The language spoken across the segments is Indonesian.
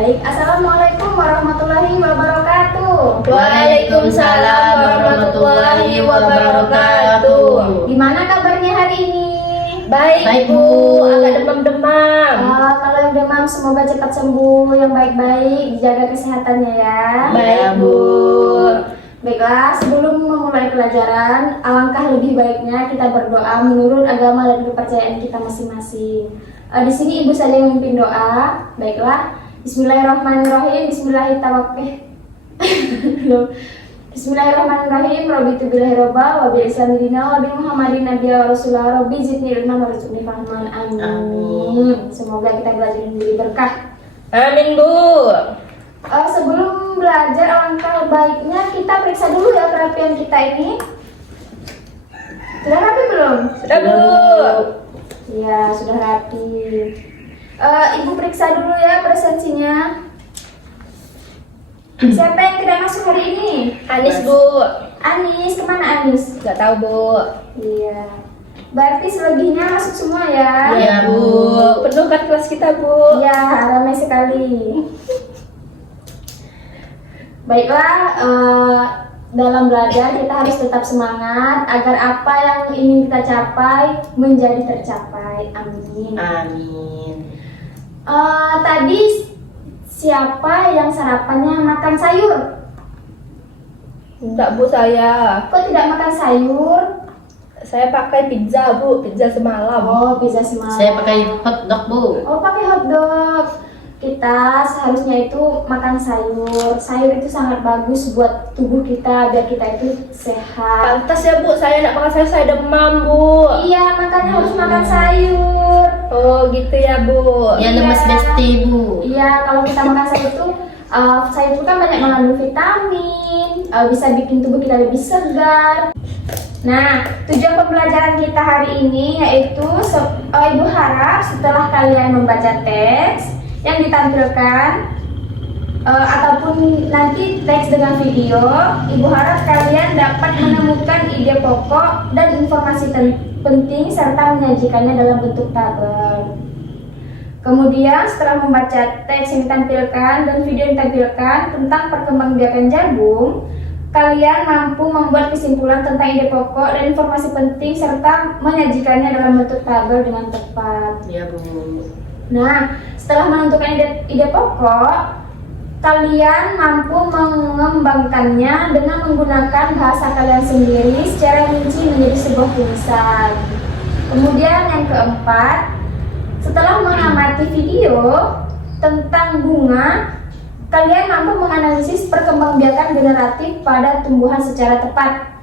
Baik, Assalamualaikum warahmatullahi wabarakatuh. Waalaikumsalam warahmatullahi wabarakatuh. Gimana kabarnya hari ini? Baik Bu, agak demam-demam. Kalau yang demam semoga cepat sembuh, yang baik-baik, jaga kesehatannya ya. Baik Bu. Baiklah, sebelum memulai pelajaran, alangkah lebih baiknya kita berdoa menurut agama dan kepercayaan kita masing-masing. Di sini ibu saja yang memimpin doa. Baiklah, Bismillahirrahmanirrahim. Bismillahirrahmanirrahim. Rabbitu billahi robba wa bil islami dina wa bil muhammadin nabiyya wa rasulah rabbi zidni ilman warzuqni fahman. Amin. Semoga kita belajar menjadi berkah. Amin Bu. Sebelum belajar, alangkah baiknya kita periksa dulu ya kerapian kita ini. Sudah rapi belum? Sudah Bu. Ya, sudah rapi. Ibu periksa dulu ya presensinya. Siapa yang tidak masuk hari ini? Anis Bu. Anis, kemana Anis? Gak tahu Bu. Iya. Berarti selebihnya masuk semua ya? Iya Bu. Penuh kan kelas kita Bu. Iya, ramai sekali. Baiklah, dalam belajar kita harus tetap semangat agar apa yang ingin kita capai menjadi tercapai. Amin. Amin. Tadi siapa yang sarapannya makan sayur? Enggak Bu saya. Kok tidak makan sayur? Saya pakai pizza Bu, pizza semalam. Oh, pizza semalam. Saya pakai hotdog Bu. Oh, pakai hotdog. Kita seharusnya itu makan sayur. Sayur itu sangat bagus buat tubuh kita biar kita itu sehat. Pantas ya Bu, saya enggak makan sayur, saya demam Bu. Iya, makanya harus makan sayur. Oh gitu ya Bu. Ya lemes besti Bu. Iya, kalau kita makan sayur itu sayur itu kan banyak mengandung vitamin, bisa bikin tubuh kita lebih segar. Nah, tujuan pembelajaran kita hari ini yaitu Ibu harap setelah kalian membaca teks yang ditampilkan ataupun nanti teks dengan video, Ibu harap kalian dapat menemukan ide pokok dan informasi penting serta menyajikannya dalam bentuk tabel. Kemudian setelah membaca teks yang ditampilkan dan video yang ditampilkan tentang perkembangbiakan jagung, kalian mampu membuat kesimpulan tentang ide pokok dan informasi penting serta menyajikannya dalam bentuk tabel dengan tepat. Ya Bu. Nah, setelah menentukan ide pokok, kalian mampu mengembangkannya dengan menggunakan bahasa kalian sendiri secara rinci menjadi sebuah tulisan. Kemudian yang keempat, setelah mengamati video tentang bunga, kalian mampu menganalisis perkembangbiakan generatif pada tumbuhan secara tepat.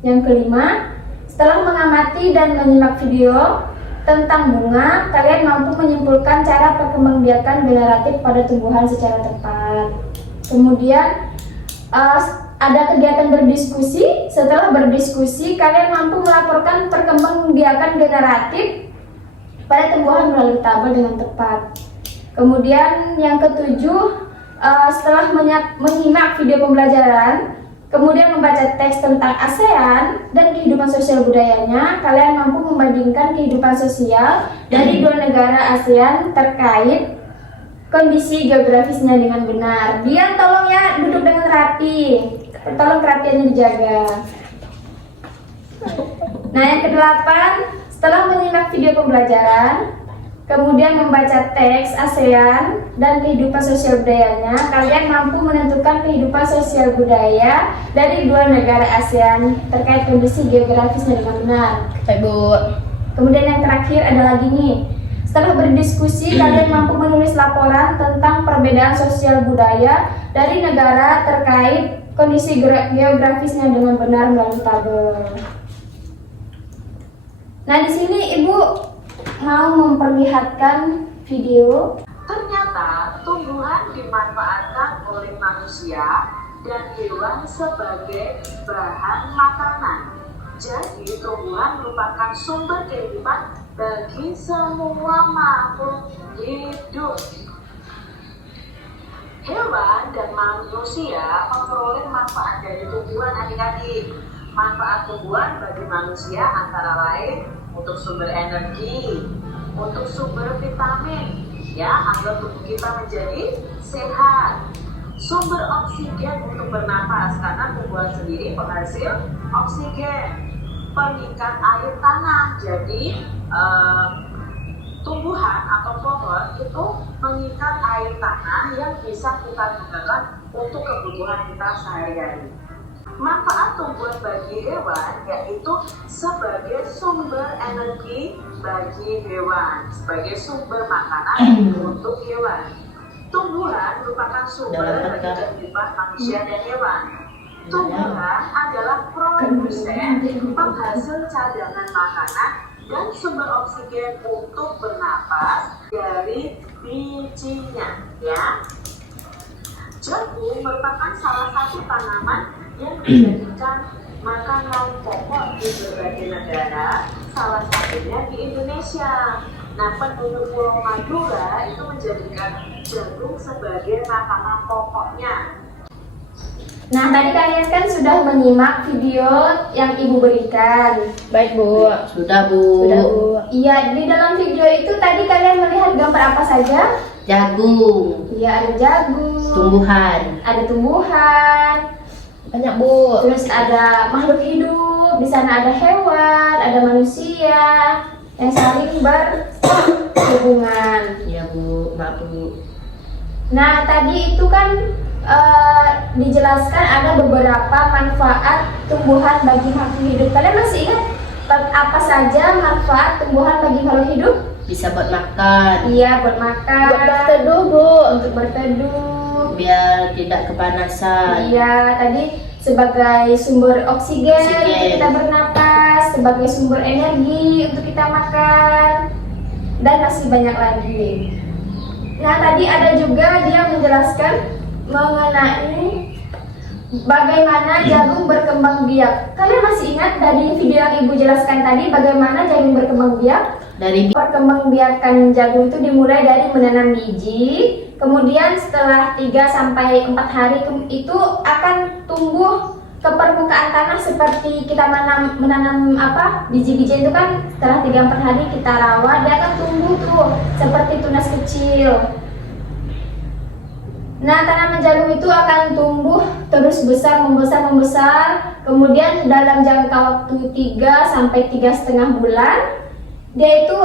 Yang kelima, setelah mengamati dan menyimak video tentang bunga, kalian mampu menyimpulkan cara perkembangbiakan generatif pada tumbuhan secara tepat. Kemudian ada kegiatan berdiskusi. Setelah berdiskusi, kalian mampu melaporkan perkembangbiakan generatif pada tumbuhan melalui tabel dengan tepat. Kemudian yang ketujuh, setelah menyimak video pembelajaran, kemudian membaca teks tentang ASEAN dan kehidupan sosial budayanya, kalian mampu membandingkan kehidupan sosial dari dua negara ASEAN terkait kondisi geografisnya dengan benar. Dian, tolong ya duduk dengan rapi. Tolong kerapiannya dijaga. Nah, yang kedelapan, setelah menyimak video pembelajaran, kemudian membaca teks ASEAN dan kehidupan sosial budayanya, kalian mampu menentukan kehidupan sosial budaya dari dua negara ASEAN terkait kondisi geografisnya dengan benar. Baik Bu. Kemudian yang terakhir ada lagi nih. Setelah berdiskusi, kalian mampu menulis laporan tentang perbedaan sosial budaya dari negara terkait kondisi geografisnya dengan benar melalui tabel. Nah, di sini Ibu mau memperlihatkan video. Ternyata tumbuhan dimanfaatkan oleh manusia dan hewan sebagai bahan makanan. Jadi tumbuhan merupakan sumber kehidupan bagi semua makhluk hidup. Hewan dan manusia memperoleh manfaat dari tumbuhan adik-adik. Manfaat tumbuhan bagi manusia antara lain untuk sumber energi, untuk sumber vitamin, ya, agar tubuh kita menjadi sehat. Sumber oksigen untuk bernapas, karena tumbuhan sendiri penghasil oksigen. Pengikat air tanah, jadi tumbuhan atau pohon itu mengikat air tanah yang bisa kita gunakan untuk kebutuhan kita sehari-hari. Manfaat tumbuhan bagi hewan yaitu sebagai sumber energi bagi hewan, sebagai sumber makanan untuk hewan. Tumbuhan merupakan sumber bagi kehidupan manusia dan hewan. Tumbuhan adalah produsen, penghasil cadangan makanan, dan sumber oksigen untuk bernapas dari bijinya. Ya, jagung merupakan salah satu tanaman yang dijadikan makanan pokok di berbagai negara, salah satunya di Indonesia. Nah, penduduk Pulau Madura itu menjadikan jagung sebagai makanan pokoknya. Nah, tadi kalian kan sudah menyimak video yang Ibu berikan. Baik, Bu. Sudah, Bu. Sudah, Bu. Iya, di dalam video itu tadi kalian melihat gambar apa saja? Jagung. Iya, ada jagung, Tumbuhan. ada tumbuhan, Banyak, Bu. terus ada makhluk hidup, di sana ada hewan, ada manusia yang saling berhubungan. Ya, Bu. Maaf, Bu. Nah, tadi itu kan dijelaskan ada beberapa manfaat tumbuhan bagi makhluk hidup. Kalian masih ingat apa saja manfaat tumbuhan bagi makhluk hidup? Bisa buat makan. Iya, buat makan, Buat berteduh, Bu. untuk berteduh. Biar tidak kepanasan. Iya, tadi sebagai sumber oksigen untuk Oksigen. kita bernapas, sebagai sumber energi untuk kita makan, dan masih banyak lagi. Nah, tadi ada juga dia menjelaskan mengenai bagaimana jagung berkembang biak. Kalian masih ingat dari video yang Ibu jelaskan tadi bagaimana jagung berkembang biak? Dari Perkembangbiakan jagung itu dimulai dari menanam biji, kemudian setelah 3-4 hari itu akan tumbuh ke permukaan tanah seperti kita menanam biji-biji itu kan setelah 3-4 hari kita rawat, dia akan tumbuh tuh seperti tunas kecil. Nah, tanaman jagung itu akan tumbuh terus membesar, kemudian dalam jangka waktu 3-3,5 bulan dia itu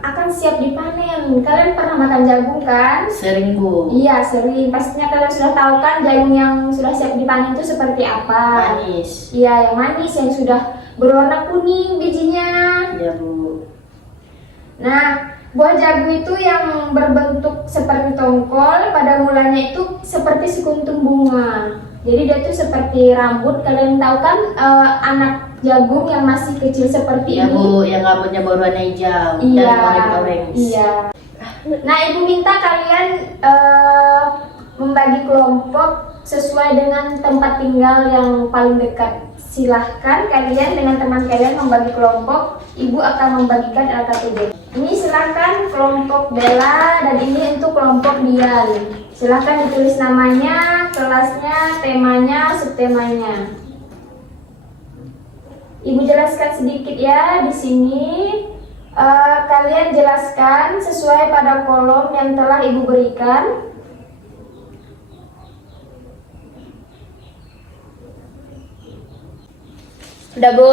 akan siap dipanen. Kalian pernah makan jagung kan? sering, Bu. Iya, sering. Pastinya kalian sudah tahu kan jagung yang sudah siap dipanen itu seperti apa? Manis. Iya, yang manis, yang sudah berwarna kuning bijinya. Ya, Bu. Nah, buah jagung itu yang berbentuk seperti tongkol, pada mulanya itu seperti sekuntum bunga. Jadi dia itu seperti rambut. Kalian tahu kan anak jagung yang masih kecil seperti Ya, ini? Bu, yang rambutnya berwarna hijau Iya. dan orange-orange. Iya. Nah, Ibu minta kalian membagi kelompok sesuai dengan tempat tinggal yang paling dekat. Silahkan kalian dengan teman kalian membagi kelompok. Ibu akan membagikan LKTB. Ini silahkan kelompok Bella dan ini untuk kelompok Dian. Silahkan ditulis namanya, kelasnya, temanya, subtemanya. Ibu jelaskan sedikit ya di sini. Kalian jelaskan sesuai pada kolom yang telah Ibu berikan. Sudah, Bu.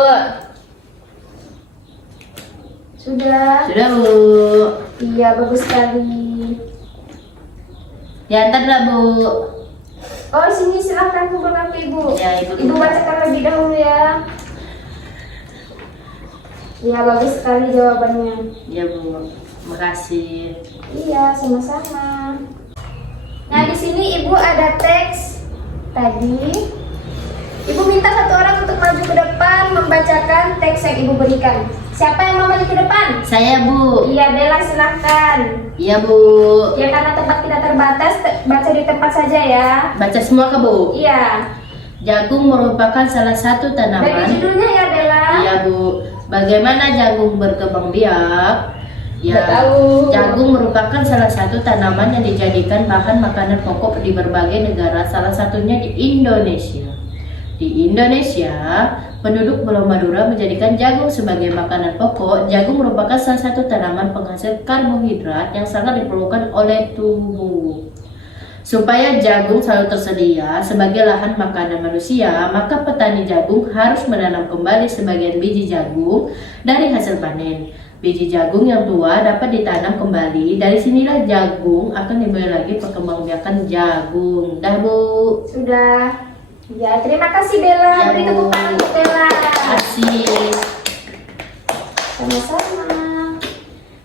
Sudah? Sudah, Bu. Iya, bagus sekali. Diantar lah, Bu. Oh, sini silahkan kumpulkan ke Ibu. Ya, Ibu. Ibu bacakan lebih dahulu ya. Iya, bagus sekali jawabannya. Ya, Bu. Makasih. Iya, sama-sama. Nah, di sini Ibu ada teks tadi. Ibu minta satu orang untuk maju ke depan membacakan teks yang Ibu berikan. Siapa yang mau maju ke depan? Saya, Bu. Iya, Bella silahkan. Iya, Bu. Ya, karena tempat kita terbatas, baca di tempat saja ya. Baca semua ke, Bu. Iya. Jagung merupakan salah satu Dari tanaman. judulnya ya, Bella. Iya, Bu. Bagaimana jagung berkembang biak? Ya, Nggak tahu. jagung merupakan salah satu tanaman yang dijadikan bahan makanan pokok di berbagai negara, salah satunya di Indonesia. Di Indonesia, penduduk Pulau Madura menjadikan jagung sebagai makanan pokok. Jagung merupakan salah satu tanaman penghasil karbohidrat yang sangat diperlukan oleh tubuh. Supaya jagung selalu tersedia sebagai lahan makanan manusia, maka petani jagung harus menanam kembali sebagian biji jagung dari hasil panen. Biji jagung yang tua dapat ditanam kembali. Dari sinilah jagung akan dimulai lagi perkembangbiakan jagung. Dah, Bu. Sudah. Ya, terima kasih Bella. Ya, Beri Bu. tepuk tangan untuk Bella. Kasih. Sama-sama.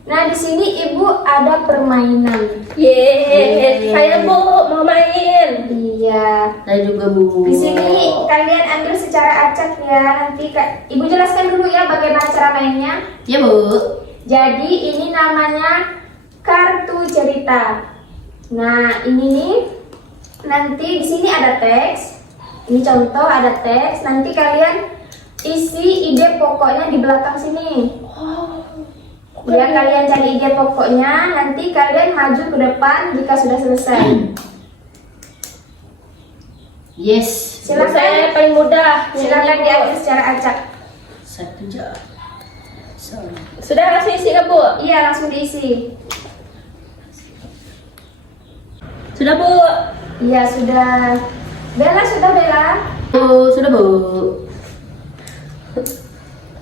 Nah, di sini Ibu ada permainan. Yeay, saya Bu mau main. Iya. Saya juga, Bu. Di sini kalian ambil secara acak ya. Nanti Ibu jelaskan dulu ya bagaimana cara mainnya. Ya, Bu. Jadi ini namanya kartu cerita. Nah, ini nih nanti di sini ada teks. Ini contoh ada teks. Nanti kalian isi ide pokoknya di belakang sini. Ya, kalian cari ide pokoknya. Nanti kalian maju ke depan jika sudah selesai. Yes. Silakan. Saya paling mudah. Silakan Ini, Bu. diambil secara acak. Satu jam. Sudah langsung isi nggak Bu? Iya, langsung diisi. Sudah Bu. Iya, sudah. Bella sudah Bella. Bu, sudah, Bu.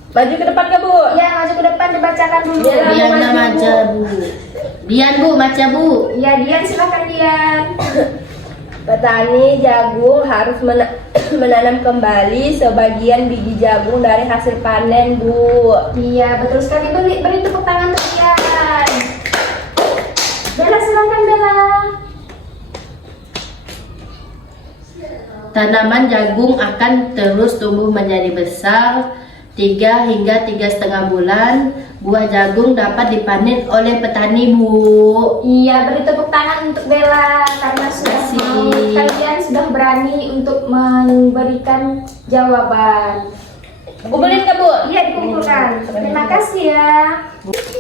Maju ke depan nggak Bu? Iya, maju ke depan dibacakan dulu. Iya, Dian maju, baca, Bu. Dian, Bu, baca, Bu. Iya, Dian silakan Dian. Petani jagung harus menanam kembali sebagian biji jagung dari hasil panen, Bu. Iya, betul sekali. Beri tepuk tangan untuk Dian. Bella silakan Bella. Tanaman jagung akan terus tumbuh menjadi besar 3 hingga 3,5 bulan. Buah jagung dapat dipanen oleh petani, Bu. Iya, beri tepuk tangan untuk Bella karena sudah Kasih. mau, kalian sudah berani untuk memberikan jawaban. Kumpulin nggak Bu? Iya, dikumpulkan. Terima kasih ya.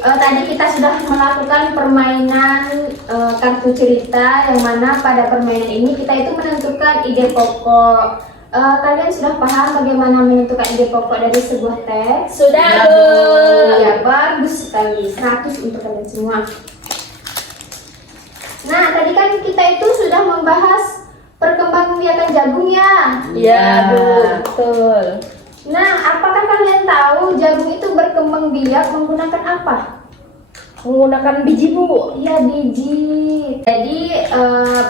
Tadi kita sudah melakukan permainan kartu cerita yang mana pada permainan ini kita itu menentukan ide pokok. Kalian sudah paham bagaimana menentukan ide pokok dari sebuah teks? Sudah Ya, Bu. Ya, bagus sekali. 100 untuk kalian semua. Nah, tadi kan kita itu sudah membahas perkembangbiakan jagung ya. Iya Bu, betul. Nah, apakah kalian tahu jagung itu berkembang biak menggunakan apa? Menggunakan biji Bu. Iya, biji. Jadi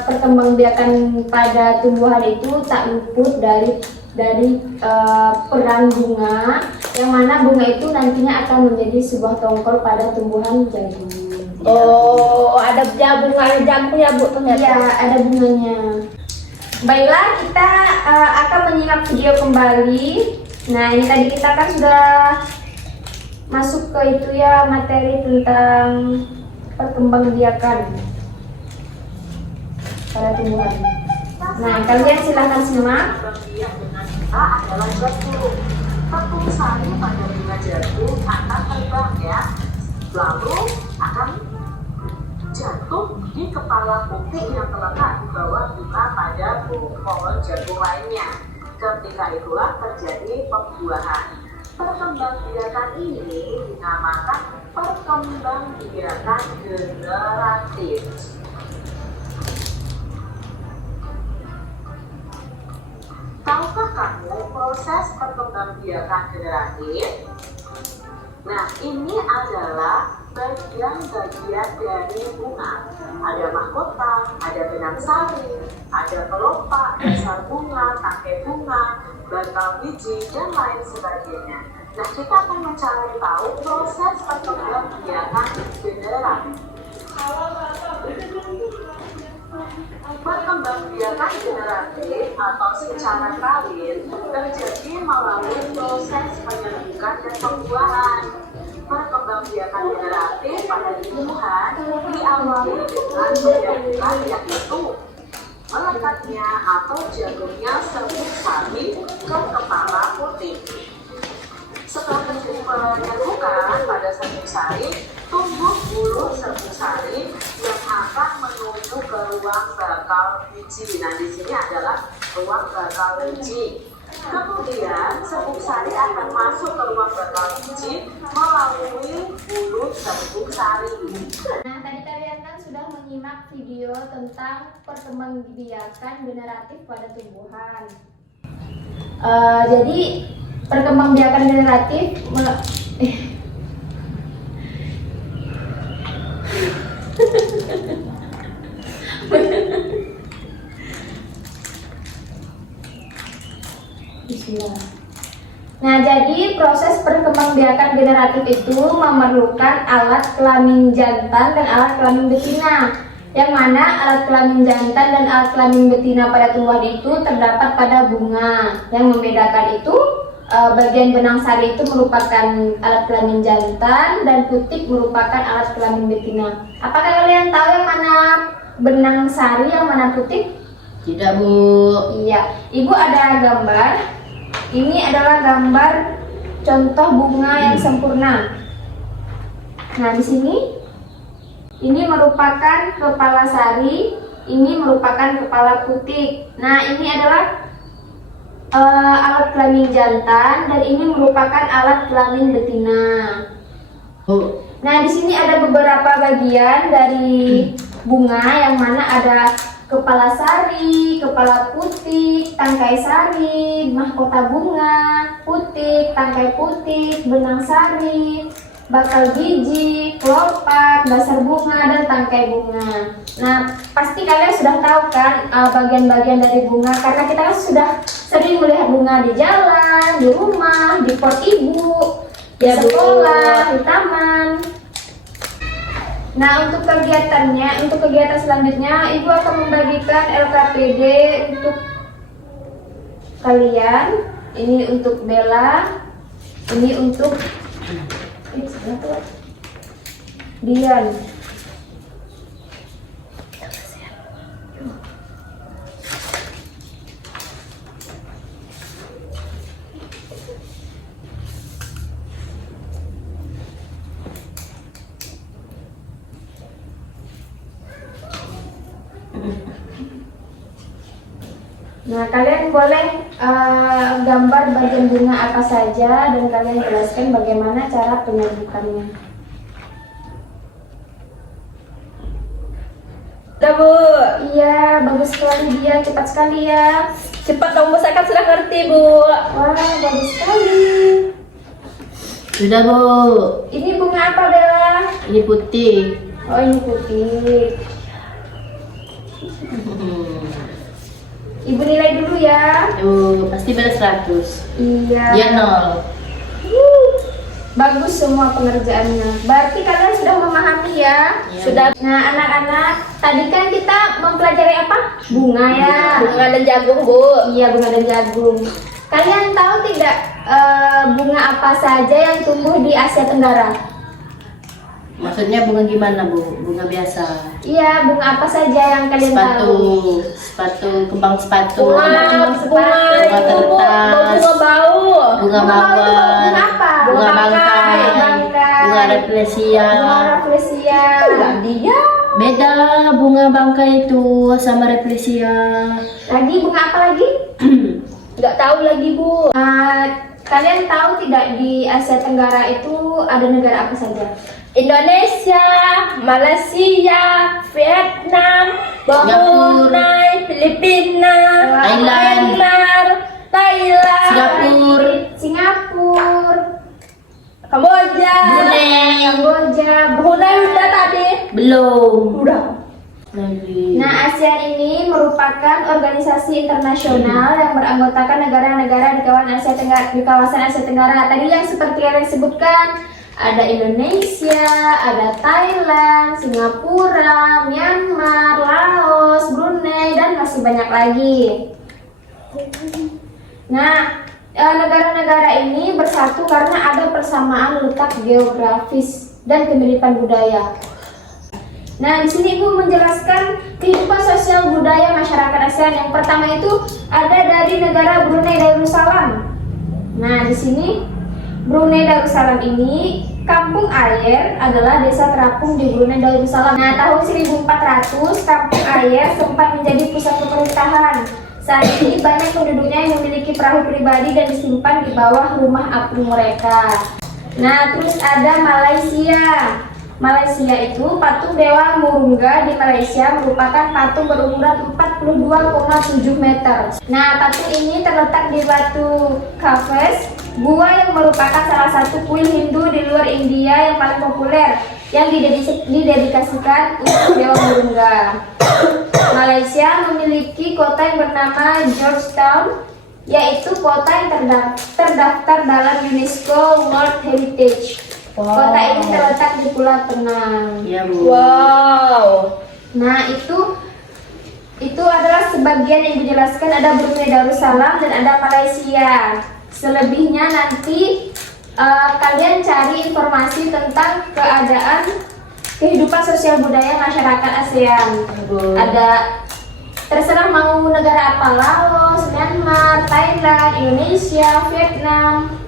perkembangbiakan pada tumbuhan itu tak luput dari peran bunga, yang mana bunga itu nantinya akan menjadi sebuah tongkol pada tumbuhan jagung. Oh, ada jagung ya Bu ternyata. Iya, ada bunganya. Baiklah, kita akan menyimak video kembali. Nah, ini tadi kita kan sudah masuk ke itu ya, materi tentang perkembangbiakan pada tumbuhan. Nah, kalian silahkan simak. Perkembangbiak dengan kita adalah jagung. Tepung sari pada bunga jagung akan terbang ya, lalu akan jatuh di kepala putih yang terletak di bawah bunga pada pohon jagung lainnya. Ketika itulah terjadi pembuahan. Perkembangbiakan ini dinamakan perkembangbiakan generatif. Tahukah kamu proses perkembangbiakan generatif? Nah, ini adalah bagian-bagian dari bunga. Ada mahkota, ada benang sari, ada kelopak, dasar bunga, tangkai bunga, batang biji, dan lain sebagainya. Nah, kita akan mencari tahu proses perkembangbiakan generatif. Perkembangbiakan generatif atau secara kawin terjadi melalui proses penyerbukan dan pembuahan. Perkembangbiakan generatif pada tumbuhan diawali dengan penyerbukan, yaitu melekatnya atau jatuhnya serbuk sari ke kepala putih. Setelah terjadi penyerbukan pada serbuk sari, tumbuh bulu serbuk sari yang akan menuju ke ruang bakal biji. Nah, di sini adalah ruang bakal biji. Kemudian serbuk sari akan masuk ke ruang bakal biji melalui mulut serbuk sari. Nah, tadi kalian kan sudah menyimak video tentang perkembangbiakan generatif pada tumbuhan. Jadi perkembangbiakan generatif Bismillah. Nah, jadi proses perkembangbiakan generatif itu memerlukan alat kelamin jantan dan alat kelamin betina. Yang mana alat kelamin jantan dan alat kelamin betina pada tumbuhan itu terdapat pada bunga. Yang membedakan itu bagian benang sari itu merupakan alat kelamin jantan dan putik merupakan alat kelamin betina. Apakah kalian tahu yang mana benang sari, yang mana putik? Tidak, Bu. Iya, Ibu ada gambar. Ini adalah gambar contoh bunga yang sempurna. Nah, di sini ini merupakan kepala sari, ini merupakan kepala putik. Nah, ini adalah alat kelamin jantan dan ini merupakan alat kelamin betina. Bu, Nah, di sini ada beberapa bagian dari bunga yang mana ada kepala sari, kepala putik, tangkai sari, mahkota bunga, putik, tangkai putik, benang sari, bakal biji, kelopak, dasar bunga, dan tangkai bunga. Nah, pasti kalian sudah tahu kan bagian-bagian dari bunga karena kita kan sudah sering melihat bunga di jalan, di rumah, di pot ibu, di Ya, Bu. sekolah, di taman. Nah, untuk kegiatan selanjutnya, Ibu akan membagikan LKPD untuk kalian. Ini untuk Bella, ini untuk Dian. Nah, kalian boleh gambar bagian bunga apa saja dan kalian jelaskan bagaimana cara penyebutannya. Udah, Bu. Iya, bagus sekali dia, cepat sekali ya. Cepat dong, Bu. Saya kan sudah ngerti, Bu. Wah, bagus sekali. sudah, Bu. Ini bunga apa, Bella? Ini putih. Oh, ini putih. Ibu nilai dulu ya. Pasti Bella 100. Iya. Dia 0. Bagus semua pengerjaannya. Berarti kalian sudah memahami ya? Iya. Sudah. Nah, anak-anak, tadi kan kita mempelajari apa? Bunga ya. Bunga dan jagung, Bu. Iya, bunga dan jagung. Kalian tahu tidak bunga apa saja yang tumbuh di Asia Tenggara? Maksudnya bunga gimana, Bu? Bunga biasa. Iya, bunga apa saja yang kalian tahu? Sepatu, kembang sepatu. Bunga Bunga itu, Bu. kertas. Bunga bau. Bunga mawar. Bunga apa? Bunga bangkai. Bangkai. Bunga rafflesia. Bunga rafflesia. Dia. Beda bunga bangkai itu sama rafflesia. Lagi bunga apa lagi? Nggak tahu lagi, Bu. Kalian tahu tidak di Asia Tenggara itu ada negara apa saja? Indonesia, Malaysia, Vietnam, Brunei, Filipina, Thailand. Myanmar, Thailand, Singapura. Singapura, Kamboja, Brunei. Kamboja. Brunei udah tadi. Belum. Udah. Lagi. Nah, ASEAN ini merupakan organisasi internasional yang beranggotakan negara-negara di kawasan Asia Tenggara. Tadi yang seperti yang disebutkan, ada Indonesia, ada Thailand, Singapura, Myanmar, Laos, Brunei, dan masih banyak lagi. Nah, negara-negara ini bersatu karena ada persamaan letak geografis dan kemiripan budaya. Nah, di sini Ibu menjelaskan kehidupan sosial budaya masyarakat ASEAN. Yang pertama itu ada dari negara Brunei Darussalam. Nah, di sini Brunei Darussalam ini, Kampung Ayer adalah desa terapung di Brunei Darussalam. Nah, tahun 1400 Kampung Ayer sempat menjadi pusat pemerintahan. Saat ini banyak penduduknya yang memiliki perahu pribadi dan disimpan di bawah rumah apung mereka. Nah, terus ada Malaysia. Malaysia itu patung Dewa Murungga di Malaysia merupakan patung berukuran 42,7 meter. Nah, patung ini terletak di Batu Kafes, gua yang merupakan salah satu kuil Hindu di luar India yang paling populer yang didedikasikan untuk Dewa Murungga. Malaysia memiliki kota yang bernama Georgetown, yaitu kota yang terdaftar dalam UNESCO World Heritage. Kota ini terletak di Pulau Penang. Ya, Bu. Wow. Nah, itu adalah sebagian yang dijelaskan. Ada Brunei Darussalam dan ada Malaysia. Selebihnya nanti kalian cari informasi tentang keadaan kehidupan sosial budaya masyarakat ASEAN. Ada terserah mau negara apa, Laos, Myanmar, Thailand, Indonesia, Vietnam.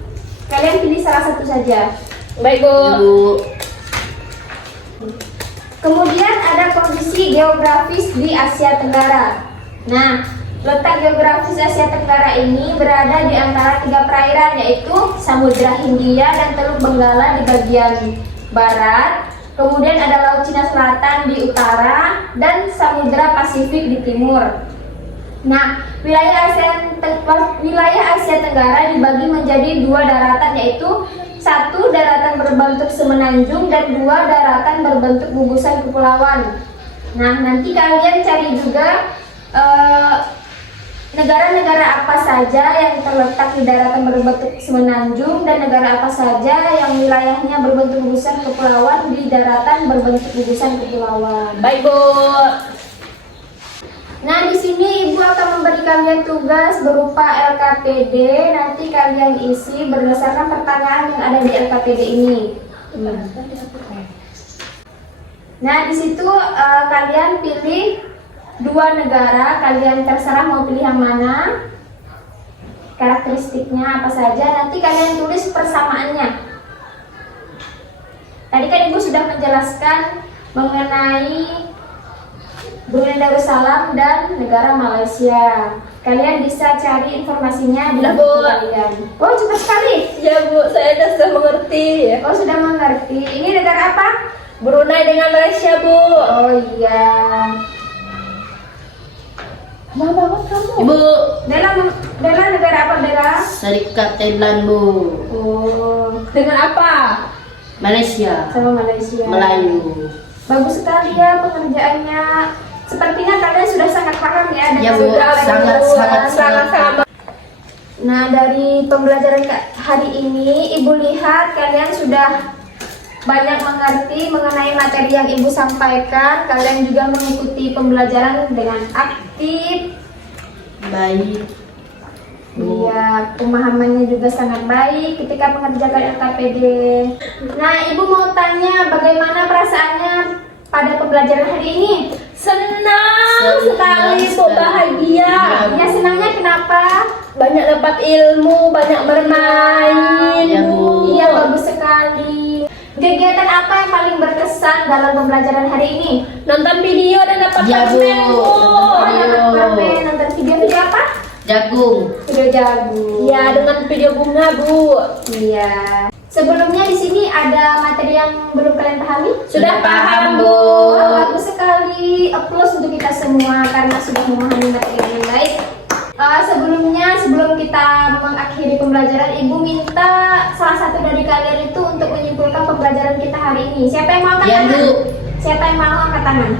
Kalian pilih salah satu saja. Baik, Bu. Ya, Bu. Kemudian ada kondisi geografis di Asia Tenggara. Nah, letak geografis Asia Tenggara ini berada di antara 3 perairan, yaitu Samudra Hindia dan Teluk Benggala di bagian barat. Kemudian ada Laut Cina Selatan di utara dan Samudra Pasifik di timur. Nah, wilayah Asia Tenggara dibagi menjadi 2 daratan, yaitu 1 daratan berbentuk semenanjung dan 2 daratan berbentuk gugusan kepulauan. Nah, nanti kalian cari juga negara-negara apa saja yang terletak di daratan berbentuk semenanjung dan negara apa saja yang wilayahnya berbentuk gugusan kepulauan di daratan berbentuk gugusan kepulauan. Baik, Bu. Nah, di sini Ibu akan memberi kalian tugas berupa LKPD. Nanti kalian isi berdasarkan pertanyaan yang ada di LKPD ini. Nah, di situ kalian pilih 2 negara. Kalian terserah mau pilih yang mana. Karakteristiknya apa saja. Nanti kalian tulis persamaannya. Tadi kan Ibu sudah menjelaskan mengenai Brunei Darussalam dan negara Malaysia. Kalian bisa cari informasinya di buku kalian. Oh, cepat sekali. Ya, Bu, saya sudah mengerti. Oh, sudah mengerti. Ini negara apa? Brunei dengan Malaysia, Bu. Oh iya. Lama banget kamu. Ibu. Dela negara apa, Dela? Serikat Thailand, Bu. Oh, Dengan apa? Malaysia. sama Malaysia. Melayu. Bagus sekali ya pengerjaannya. Sepertinya kalian sudah sangat paham ya dengan Ya, Bu. negara-negara. Sangat-sangat. Nah, dari pembelajaran hari ini, Ibu lihat kalian sudah banyak mengerti mengenai materi yang Ibu sampaikan. Kalian juga mengikuti pembelajaran dengan aktif. Baik. Bu. Iya, pemahamannya juga sangat baik ketika mengerjakan LKPD. Nah, Ibu mau tanya bagaimana perasaannya pada pembelajaran hari ini? Senang sekali, Bu, bahagia. Ya, senangnya kenapa? Banyak dapat ilmu, banyak bermain, Ya, Bu. Bu. Iya, bagus sekali. Kegiatan apa yang paling berkesan dalam pembelajaran hari ini? Nonton video dan dapat Ya, Bu. permen, Bu. Nonton video apa? Jagung. Video jagung. Ya, dengan video bunga, Bu. Iya. Sebelumnya di sini ada materi yang belum kalian pahami? Sudah paham, Bu. Oh, bagus sekali. Applause untuk kita semua karena sudah memahami materi dengan baik. Sebelum kita mengakhiri pembelajaran, Ibu minta salah satu dari kalian itu untuk menyimpulkan pembelajaran kita hari ini. Siapa yang mau angkat Ya, tangan? Bu. Siapa yang mau angkat tangan?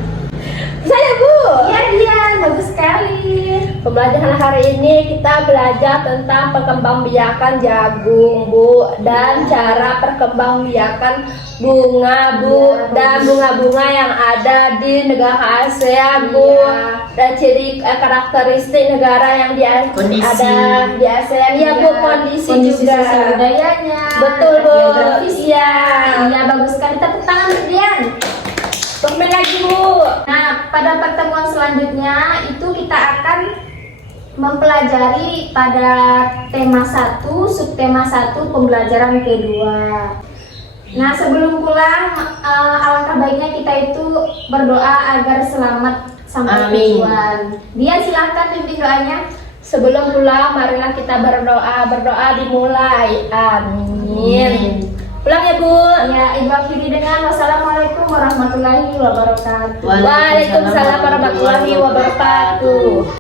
Saya, Bu. Iya, dia. Bagus sekali. Pembelajaran hari ini kita belajar tentang perkembangbiakan jagung, Bu, dan cara perkembangbiakan bunga, Bu, dan bunga-bunga yang ada di negara ASEAN, Bu, dan ciri karakteristik negara yang Kondisi. ada di ASEAN, ya, Bu, kondisi juga. sosial budayanya. Betul, Bu. Geografisnya. Iya, bagus sekali. Tepuk tangan untuk Dian. Permen lagi, Bu. Nah, pada pertemuan selanjutnya itu kita akan mempelajari pada tema 1, subtema 1, pembelajaran kedua. Nah, sebelum pulang, alangkah baiknya kita itu berdoa agar selamat sampai Amin. tujuan. Dia silakan pimpin doanya. Sebelum pulang, marilah kita berdoa. Berdoa dimulai. Amin. Pulang ya, Bu. Ya, Ibu akhiri dengan wassalamualaikum warahmatullahi wabarakatuh. Waalaikumsalam warahmatullahi wabarakatuh.